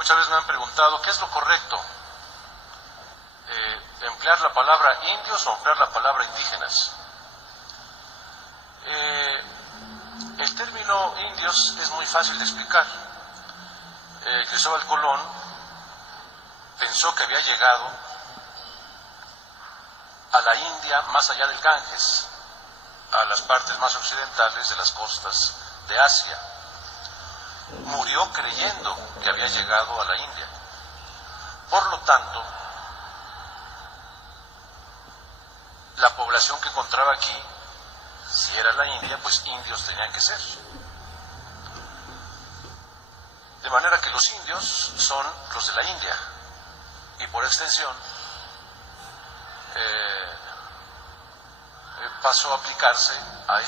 Muchas veces me han preguntado, ¿qué es lo correcto? ¿Emplear la palabra indios o emplear la palabra indígenas? El término indios es muy fácil de explicar. Cristóbal Colón pensó que había llegado a la India más allá del Ganges, a las partes más occidentales de las costas de Asia. Murió creyendo que había llegado a la India. Por lo tanto, la población que encontraba aquí, si era la India, pues indios tenían que ser. De manera que los indios son los de la India, y por extensión pasó a aplicarse a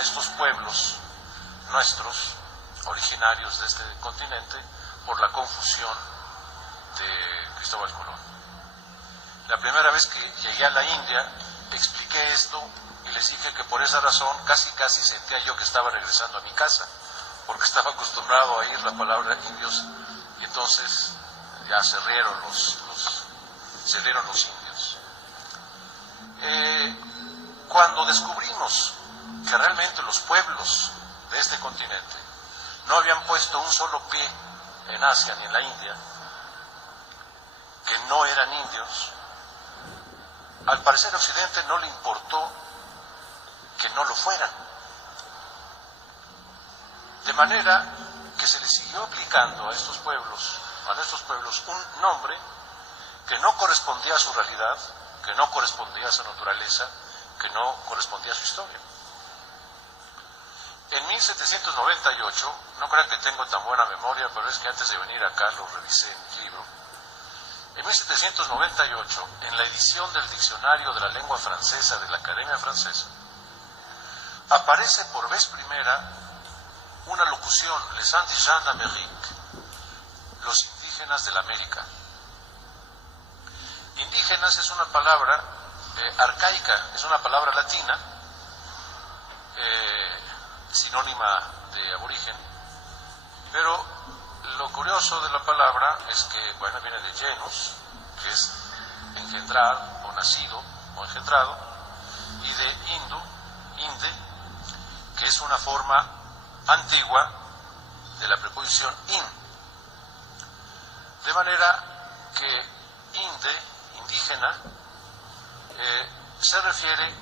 estos pueblos nuestros, originarios de este continente, por la confusión de Cristóbal Colón. La primera vez que llegué a la India, expliqué esto y les dije que por esa razón casi sentía yo que estaba regresando a mi casa, porque estaba acostumbrado a oír la palabra indios, y entonces ya se rieron los indios. Cuando descubrimos que realmente los pueblos de este continente no habían puesto un solo pie en Asia ni en la India, que no eran indios, al parecer a Occidente no le importó que no lo fueran. De manera que se les siguió aplicando a estos pueblos un nombre que no correspondía a su realidad, que no correspondía a su naturaleza, que no correspondía a su historia. En 1798, no crean que tengo tan buena memoria, pero es que antes de venir acá lo revisé en el libro. En 1798, en la edición del Diccionario de la Lengua Francesa de la Academia Francesa, aparece por vez primera una locución, les indigènes d'Amérique, los indígenas de la América. Indígenas es una palabra arcaica, es una palabra latina, sinónima de aborigen, pero lo curioso de la palabra es que, bueno, viene de genus, que es engendrar o nacido o engendrado, y de inde, que es una forma antigua de la preposición in. De manera que indígena, se refiere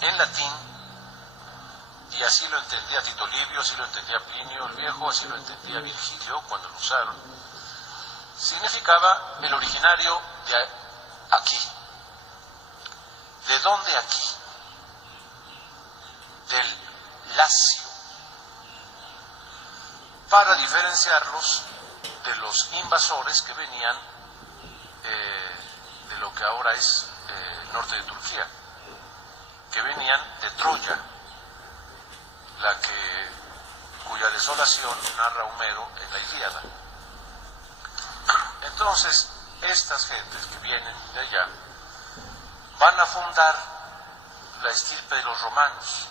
en latín, y así lo entendía Tito Livio, así lo entendía Plinio el Viejo, así lo entendía Virgilio cuando lo usaron. Significaba el originario de aquí. ¿De dónde aquí? Del Lacio. Para diferenciarlos de los invasores que venían de lo que ahora es norte de Turquía, que venían de Troya, cuya desolación narra Homero en la Ilíada. Entonces, estas gentes que vienen de allá van a fundar la estirpe de los romanos,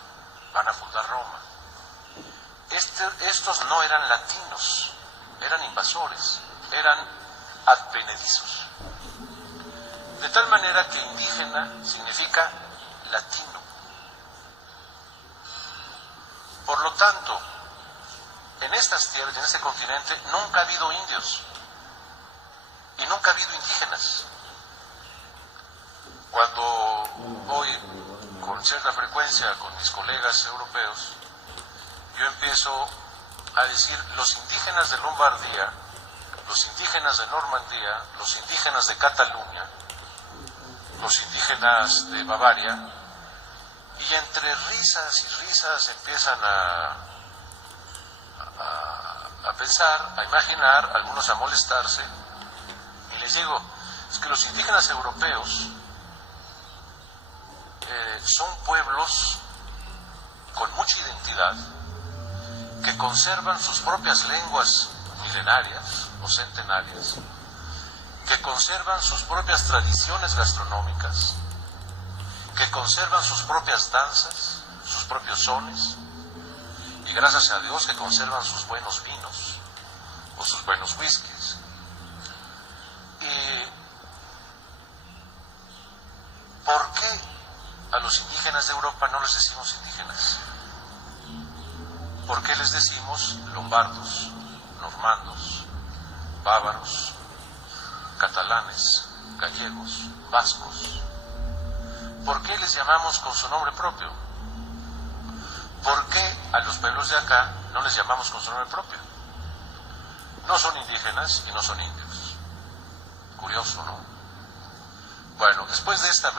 van a fundar Roma. Estos no eran latinos, eran invasores, eran advenedizos. De tal manera que indígena significa latino. Por lo tanto, en estas tierras, en este continente, nunca ha habido indios y nunca ha habido indígenas. Cuando voy con cierta frecuencia con mis colegas europeos, yo empiezo a decir los indígenas de Lombardía, los indígenas de Normandía, los indígenas de Cataluña, los indígenas de Bavaria, y entre risas y risas empiezan a pensar, a imaginar, algunos a molestarse, y les digo, es que los indígenas europeos son pueblos con mucha identidad, que conservan sus propias lenguas milenarias o centenarias, que conservan sus propias tradiciones gastronómicas, que conservan sus propias danzas, sus propios sones, y gracias a Dios que conservan sus buenos vinos o sus buenos whiskies. indígenas de Europa no les decimos indígenas? ¿Por qué les decimos lombardos, normandos, bávaros, catalanes, gallegos, vascos? ¿Por qué les llamamos con su nombre propio? ¿Por qué a los pueblos de acá no les llamamos con su nombre propio? No son indígenas y no son indios. Curioso, ¿no? Bueno, después de esta breve